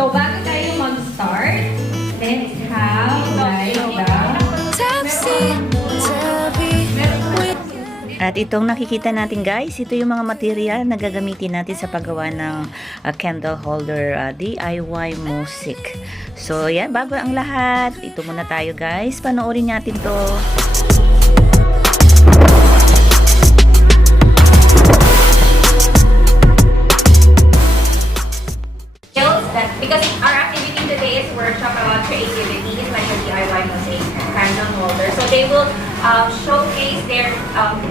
So, bago tayo mag-start, let's have like At itong nakikita natin guys, ito yung mga material na gagamitin natin sa paggawa ng candle holder DIY Mosaic. So yan, bago ang lahat, ito muna tayo guys, panoorin natin to. Because our activity today is workshop about creativity, it's like a DIY mosaic candle holder. So they will showcase their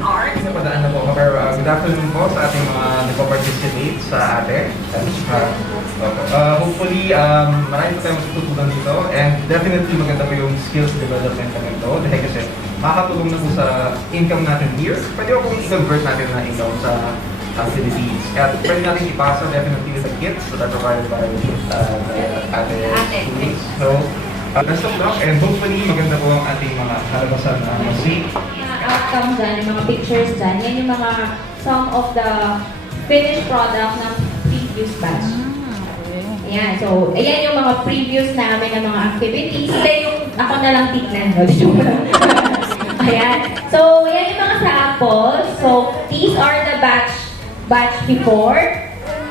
art. Napadaan na po. Good afternoon po sa ating mga nagpa-participate sa ate. Hopefully, marami po tayong matututunan dito and definitely maganda po yung skills development natin ito dahil kasi makakatulong na po sa income natin here. Pwede po kung i-convert natin na income sa Philippines. Kaya pwede natin ipasa definitely with the kits that are provided by the ate. So, best of luck and hopefully maganda po ang ating mga halabasan na mosaic. Outcomes dyan, yung mga pictures dyan, yan yung mga some of the finished product ng previous batch. Ayan, so, ayan yung mga previous namin ng mga activities. Ito yung ako na lang tignan. Ayan. So, yan yung mga samples. So, these are the batch before.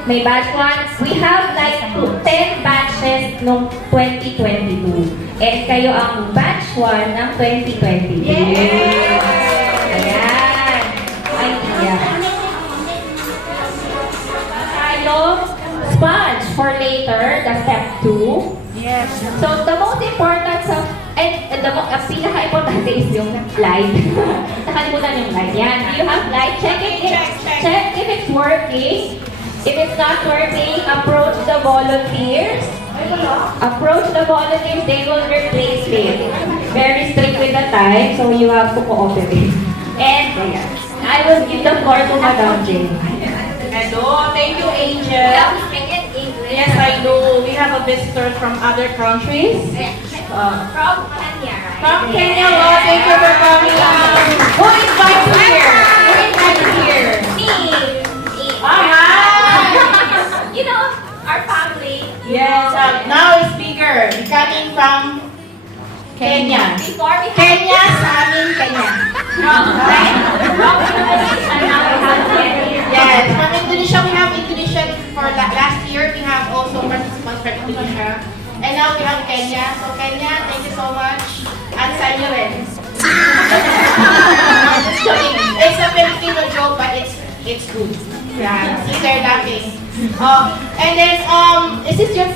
May batch 1. We have like 10 batches nung 2022. And kayo ang batch 1 ng 2022. Yes! Ayan. Idea. Tayo, sponge for later, the step 2. Yes. So, the most important sa ang pinaka-importante is yung light. Nakalimutan yung light. Yan. Do you have light? Check if it's working. If it's not working, approach the volunteers. Approach the volunteers, they will replace it. Very strict with the time, so you have to cooperate. And I will give the floor to Madam Jane. Hello, thank you, Angel. Yes, I do. We have a visitor from other countries. From Kenya, right? From Kenya, well, thank you for coming. Who invited you here? Who invited you here? Me. You know, our family. Yes, now it's bigger. We're coming from Kenya. Before we Kenya sa amin, Kenya. right? From Indonesia, now we have Kenya. Yes, from Indonesia, we have Indonesia for last year. We have also participants from Indonesia. And now we have Kenya. So Kenya, thank you so much. And sa inyo rin. Just joking. It's a Filipino joke, but it's good. Yeah, see they're laughing. And then is this your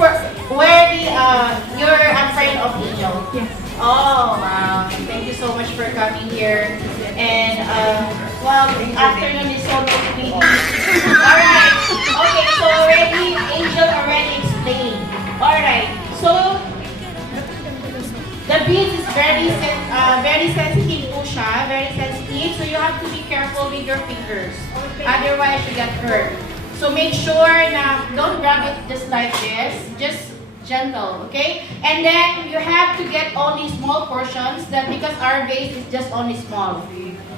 where you're a friend of Angel? Yes. Oh wow! Thank you so much for coming here. And well, afternoon is so sweet. All right. Okay, so already Angel already explained. All right. So the beads is very sensitive po siya, very sensitive. So you have to be careful with your fingers. Otherwise you get hurt. So make sure na don't grab it just like this, just gentle, okay? And then you have to get only small portions that because our base is just only small.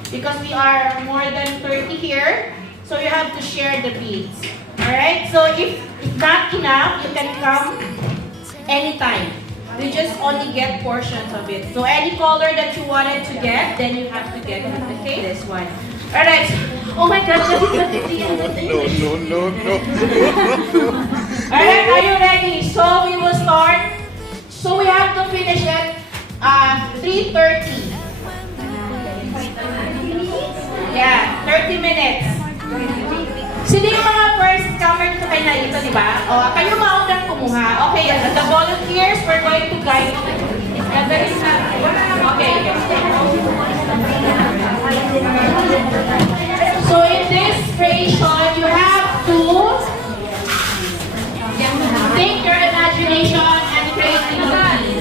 Because we are more than 30 here, so you have to share the beads. Alright? So if it's not enough, you can come anytime. You just only get portions of it. So any color that you wanted to get, then you have to get it. Okay? This one. Alright. Oh my God. No. Alright, are you ready? So we will start. So we have to finish at 3:30. Yeah, 30 minutes. Sino yung mga first comer dito kayo na ito, di ba? O, kayo maunang kumuha. Okay, the volunteers, we're going to guide you. Okay. So in this creation, you have to think your imagination and creativity.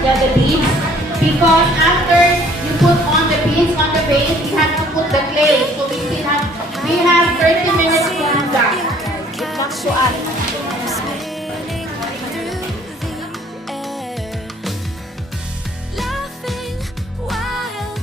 The beads, because after you put on the beads on the base, you have to put the clay. So we have 30 minutes to do that. It's not so Laughing while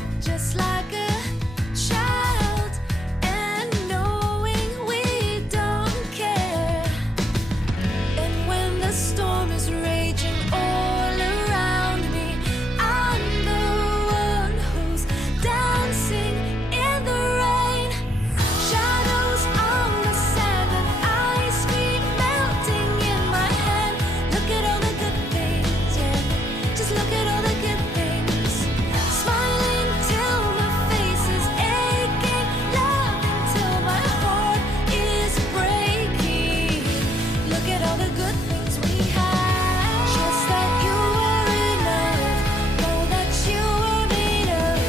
good things we have. Just that you are enough. Know that you are made of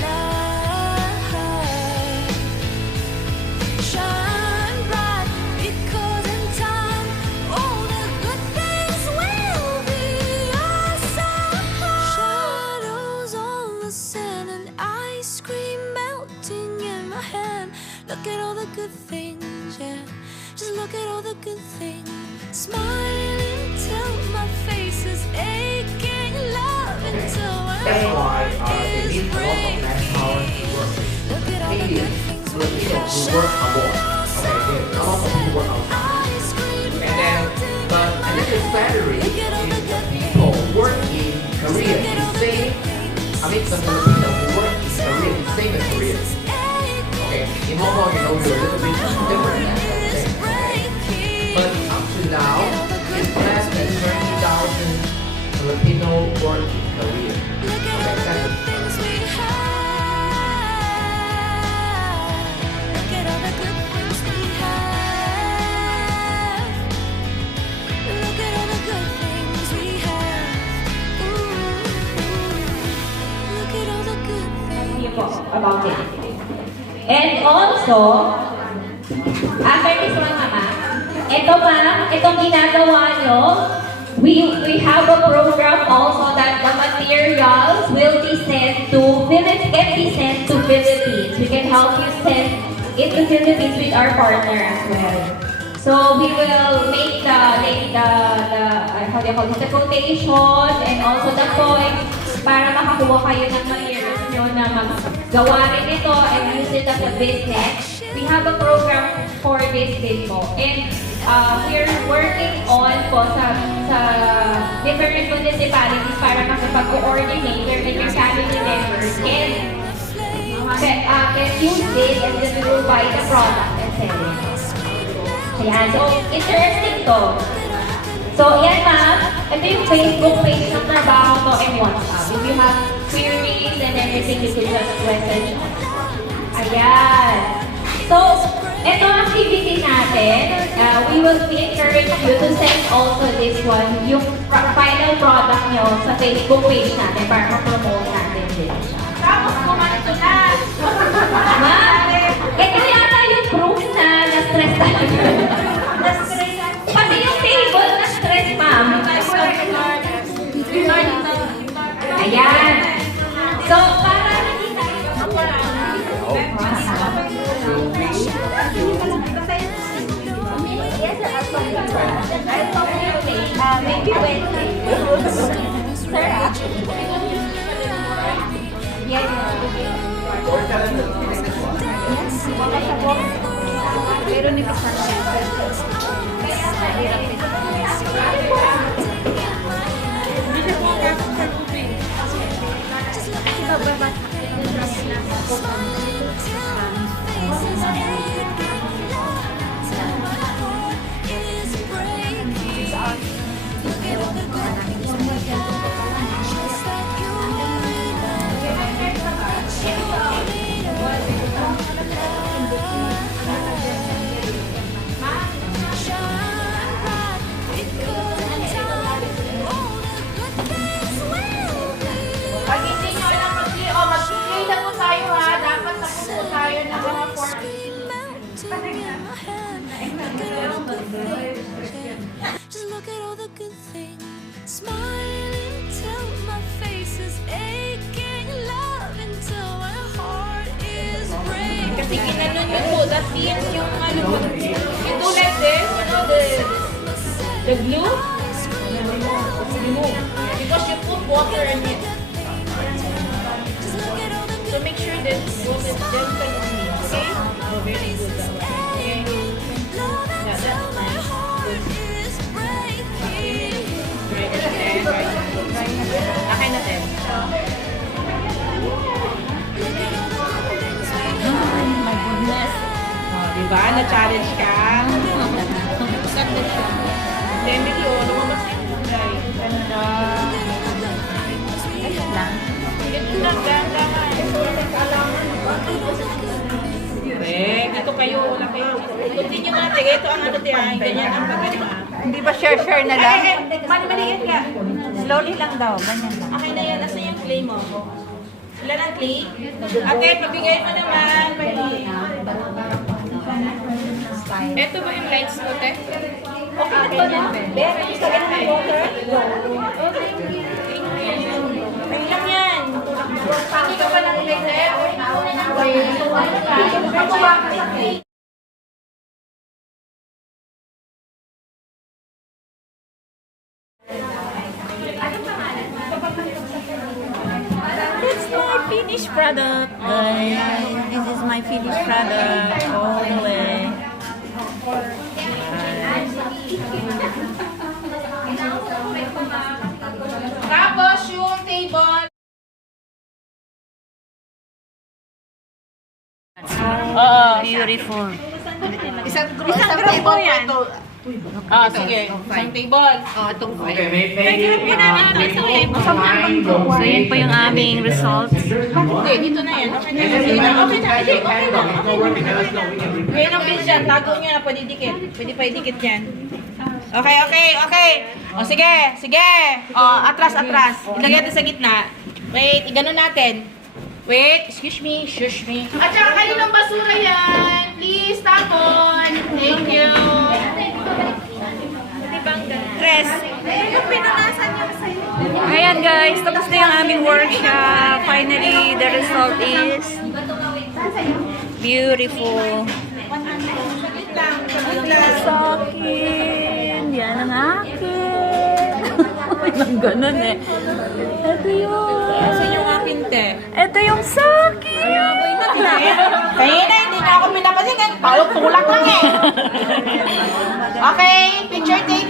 love. Shine bright, because in time all the good things will be ourselves. Shadows on the sand and ice cream melting in my hand. Look at all the good things, yeah. Just look at all the good things. Smiling till my face is aching. Love until my That's why heart they is need a lot of manpower to work. Look at all the Maybe good things we Filipino have. who work abroad. Okay, a lot of people work outside. Ice cream And then, but and then the salary Look at all the is good people work in Korea is same. I mean, the Filipino who work in Korea is same as Korea. Okay, in Hong Kong, you know, we're a little bit different than that. But up to now, it's less than 30,000 Filipino work in Korea. Look at all the good things we have. Look at all the good things we have. Look at all the good things we have. Ooh. Look at all the good things. Yun po, about it. And also, after this one, mama, ito ma'am, itong ginagawa nyo, we have a program also that the materials will be sent to Philippines. We can help you send it to Philippines with our partner as well. So we will make the how do you call it, the quotation and also the points para makakuha kayo ng materials nyo na maggawa rin ito and use it as a business. We have a program for this din po. And we're working on po sa different municipalities para makipag-coordinate with your family members and can use this and then we will buy the product and sell it. Ayan. So, interesting to. So, yan ma'am. Ito yung Facebook page ng trabaho to and WhatsApp. If you have queries and everything, you could just message us. Ayan. So, ito ang activity natin. We encourage you to send also this one, yung final product nyo sa Facebook page natin para ma-promote natin din siya. Tapos kumanito na. Ma'am, ito yata yung proof na na-stress talaga. Pati yung table na-stress, ma'am. Ayan. So, para hindi tayo maybe Wednesday. Sir, yes. Pero ni Pastor kaya mahirap ito. Pag hindi nyo alam mag-play na po tayo ha. Dapat tapos po tayo ng mga 40. Just look at all the good things. Smiling till my face is aching. Love until my heart is breaking. Kasi ginanon yun po. That means yung ano po. Yung tulad din. The glue. Remove. Because you put water in it. So make sure that it goes in gentle on me. Okay? Oh, very good. Okay. Yeah, that's nice. Akin na, Tem. My goodness. Oh, diba? Na-challenge ka. Emily, oh, lumabas yung kulay. Ganda. Ayun lang. Ganda, ganda. Correct. Ito kayo, wala kayo. Continue natin. Ito ang ano, ganyan ang bagay. Hindi ba share na lang? Maliit ka. Slowly lang daw, ganyan lang. Okay na yan. Asan yung clay mo? Ilan ang clay? Ate, pabigay mo naman. Ito ba yung lights mo, te? Okay na to, no? Ben, gusto ka ng water? Ay lang yan. Hindi ka pa lang lighter? That's my finished product, guys. This is my finished product all the way. Tapos yung table. Beautiful. Isang table po yan. Ah, sige. Isang table. Okay, maybe So, yan po yung aming results. Hindi, dito na yan. Okay na. Okay na. Okay na. Ngayon ang pins dyan. Tago nyo na. Pwede dikit. Pwede pa idikit yan. Okay. O, sige. O, atras. Ilagay natin sa gitna. Wait, iganon natin. Wait, excuse me. At saka kayo ng basura yan. Please, tapon. Thank you. Tres. Ayan guys, tapos na yung aming workshop. Finally, the result is beautiful. Sa akin. Yan ang akin. Nang ganun eh. Ito yun. Saan yung akin, te? Ito yung sa akin. Kaya na, hindi na ako pinapasin. Tulak lang eh. Okay, picture taking.